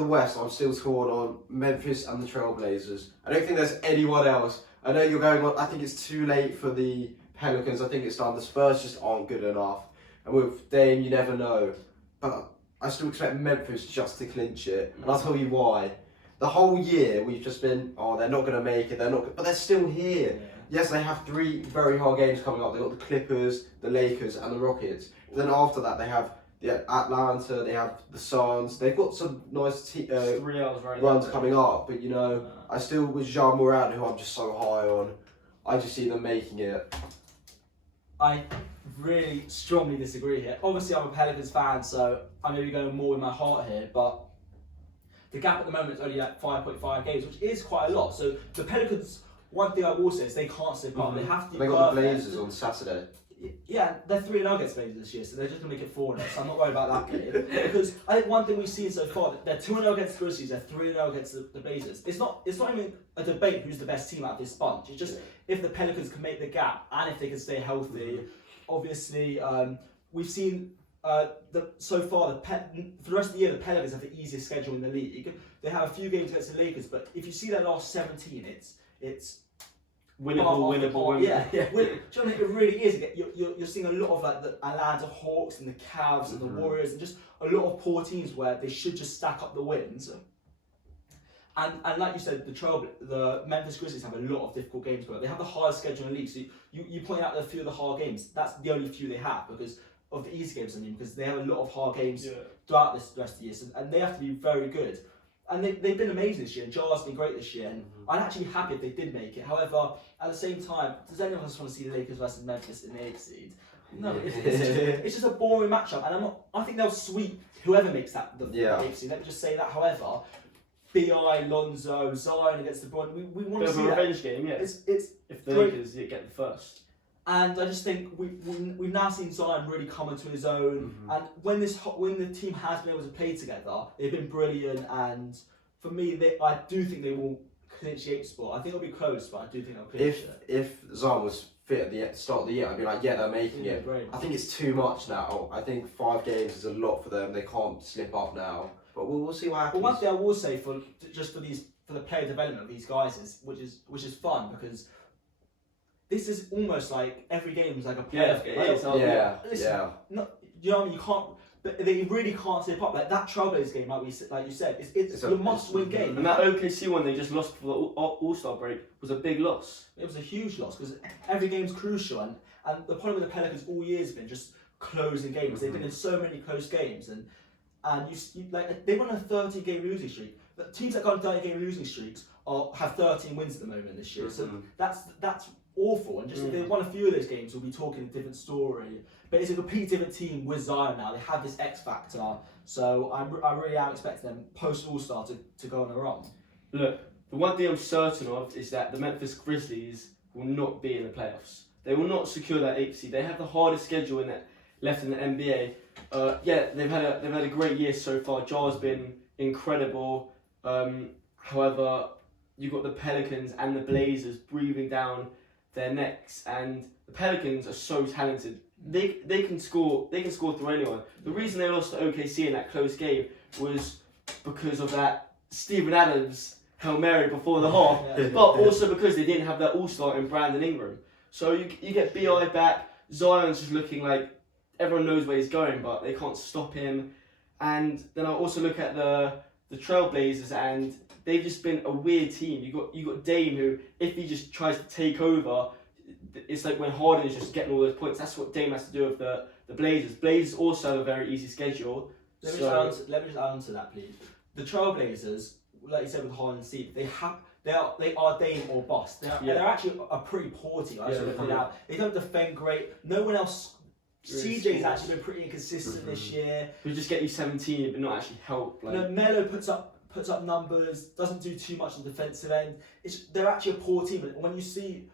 the West, I'm still torn on Memphis and the Trailblazers. I don't think there's anyone else. I know you're going on. I think it's too late for the Pelicans. I think it's done. The Spurs just aren't good enough. And with Dame, you never know. But I still expect Memphis just to clinch it. And I'll tell you why. The whole year we've just been, they're not going to make it. They're not, but they're still here. Yeah. Yes, they have 3 very hard games coming up. They've got the Clippers, the Lakers, and the Rockets. But then after that, they have Atlanta, they have the Suns. They've got some nice runs coming up. But I still with Ja Morant, who I'm just so high on. I just see them making it. I really strongly disagree here. Obviously, I'm a Pelicans fan, so I may be going more with my heart here, but the gap at the moment is only like 5.5 games, which is quite a lot. So the Pelicans, one thing I will say is they can't slip up. They have to. They got the Blazers on Saturday. Yeah, they're 3-0 against Blazers this year, so they're just going to make it 4-0, so I'm not worried about that game. Because I think one thing we've seen so far, they're 2-0 against the Grizzlies, they're 3-0 against the Blazers. It's not even a debate who's the best team out of this bunch. It's just if the Pelicans can make the gap and if they can stay healthy. Obviously, we've seen so far, for the rest of the year, the Pelicans have the easiest schedule in the league. They have a few games against the Lakers, but if you see their last 17, it's winnable. Yeah. Do you know what I mean? It really is. You're seeing a lot of like the Atlanta Hawks and the Cavs and the Warriors and just a lot of poor teams where they should just stack up the wins. And like you said, the Memphis Grizzlies have a lot of difficult games going on. They have the hardest schedule in the league. So you point out a few of the hard games. That's the only few they have because of the easy games, because they have a lot of hard games throughout the rest of the year. So, and they have to be very good. And they've been amazing this year, and Jar's been great this year, and I'd actually be happy if they did make it. However, at the same time, does anyone else want to see the Lakers versus Memphis in the 8th seed? No, it's just a boring matchup, and I think they'll sweep whoever makes the 8th seed. Let me just say that. However, B.I., Lonzo, Zion against LeBron, we want to see that. Bit of a revenge game, yeah. It's if the Lakers get the first. And I just think we've now seen Zion really come into his own. And when the team has been able to play together, they've been brilliant. And for me, I do think they will clinch the 8th spot. I think it'll be close, but I do think they'll clinch it. If Zion was fit at the start of the year, I'd be like, yeah, they're making it. Great. I think it's too much now. I think 5 games is a lot for them. They can't slip up now. But we'll see what happens. Well, one thing I will say for the player development of these guys which is fun because this is almost like every game is like a playoff game. Yeah. You know what I mean? You can't. But they really can't slip up. Like that Trailblazers game, like you said, it's a must-win game. And that OKC one they just lost for the All-Star break was a big loss. It was a huge loss because every game's crucial, and the problem with the Pelicans all year has been just closing games. They've been in so many close games, and you like they won a 13-game losing streak. The teams that go on 13-game losing streaks have 13 wins at the moment this year. So that's awful. And just if they won a few of those games, we'll be talking a different story. But it's a complete different team with Zion now. They have this X factor. So I really am expecting them post All-Star to go on a run. Look, the one thing I'm certain of is that the Memphis Grizzlies will not be in the playoffs. They will not secure that 8th seed. They have the hardest schedule left in the NBA. They've had a great year so far. Jar's been incredible. However, you've got the Pelicans and the Blazers breathing down their necks, and the Pelicans are so talented. They can score through anyone. The reason they lost to OKC in that close game was because of that Steven Adams Hail Mary before the half, but also because they didn't have that All-Star in Brandon Ingram. So you get B.I. back. Zion's just looking like everyone knows where he's going, but they can't stop him. And then I also look at the Trailblazers, and they've just been a weird team. You got Dame, who if he just tries to take over, it's like when Harden is just getting all those points. That's what Dame has to do with the Blazers. Blazers also have a very easy schedule. Let me just add on to that, please. The Trailblazers, like you said with Harden and Steve, they are Dame or bust. They're actually a pretty poor team. I should point out. They don't defend great. No one else. CJ's actually been pretty inconsistent this year. We just get you 17, but not actually help. Melo puts up numbers, doesn't do too much on the defensive end. They're actually a poor team. And when you see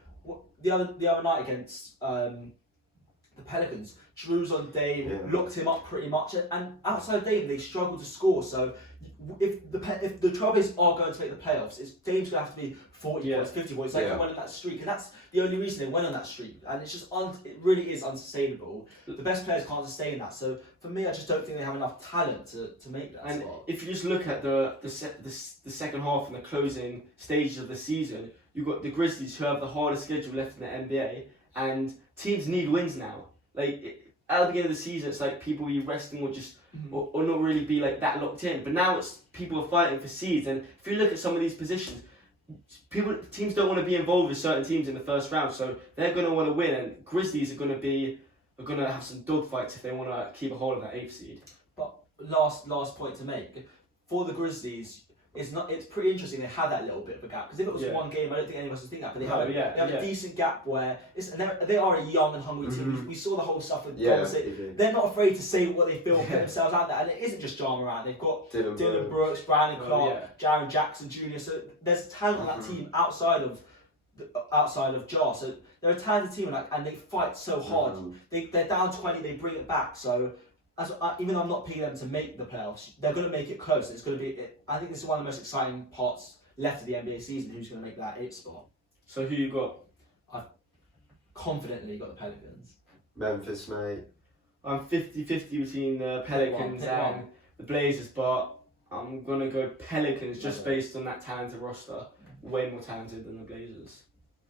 the other night against the Pelicans, Drew's on Dame, locked him up pretty much, and outside of Dame they struggled to score. So if the Trailblazers are going to make the playoffs, Dame's going to have to be 40 Yeah. points, 50 points. They Yeah. can win on that streak, and that's the only reason they went on that streak. And it's just it really is unsustainable. The best players can't sustain that. So for me, I just don't think they have enough talent to make that. And spot. if you just look at the second half and the closing stages of the season, you've got the Grizzlies who have the hardest schedule left in the NBA, and teams need wins now. At the beginning of the season, it's like people be resting or just or not really be like that locked in. But now it's people are fighting for seeds, and if you look at some of these positions, teams don't want to be involved with certain teams in the first round, so they're going to want to win. And Grizzlies are going to have some dogfights if they want to keep a hold of that 8th seed. But last point to make for the Grizzlies. It's pretty interesting they had that little bit of a gap, because if it was one game, I don't think any of us would think that, but they have a decent gap where they are a young and hungry team. We saw the whole stuff with Thomas. They're not afraid to say what they feel and put themselves out there, and it isn't just Ja Morant. They've got Dylan Brooks, Brandon Clark, Jaren Jackson Jr. So there's talent on that team outside of Ja. So they're a talented team, and they fight so hard. They're down 20, they bring it back. So even though I'm not picking them to make the playoffs, they're going to make it close. It's going to be. I think this is one of the most exciting parts left of the NBA season. Who's going to make that 8th spot? So who you got? I've confidently got the Pelicans. Memphis, mate. I'm 50-50 between the Pelicans and the Blazers, but I'm going to go Pelicans just based on that talented roster. Way more talented than the Blazers.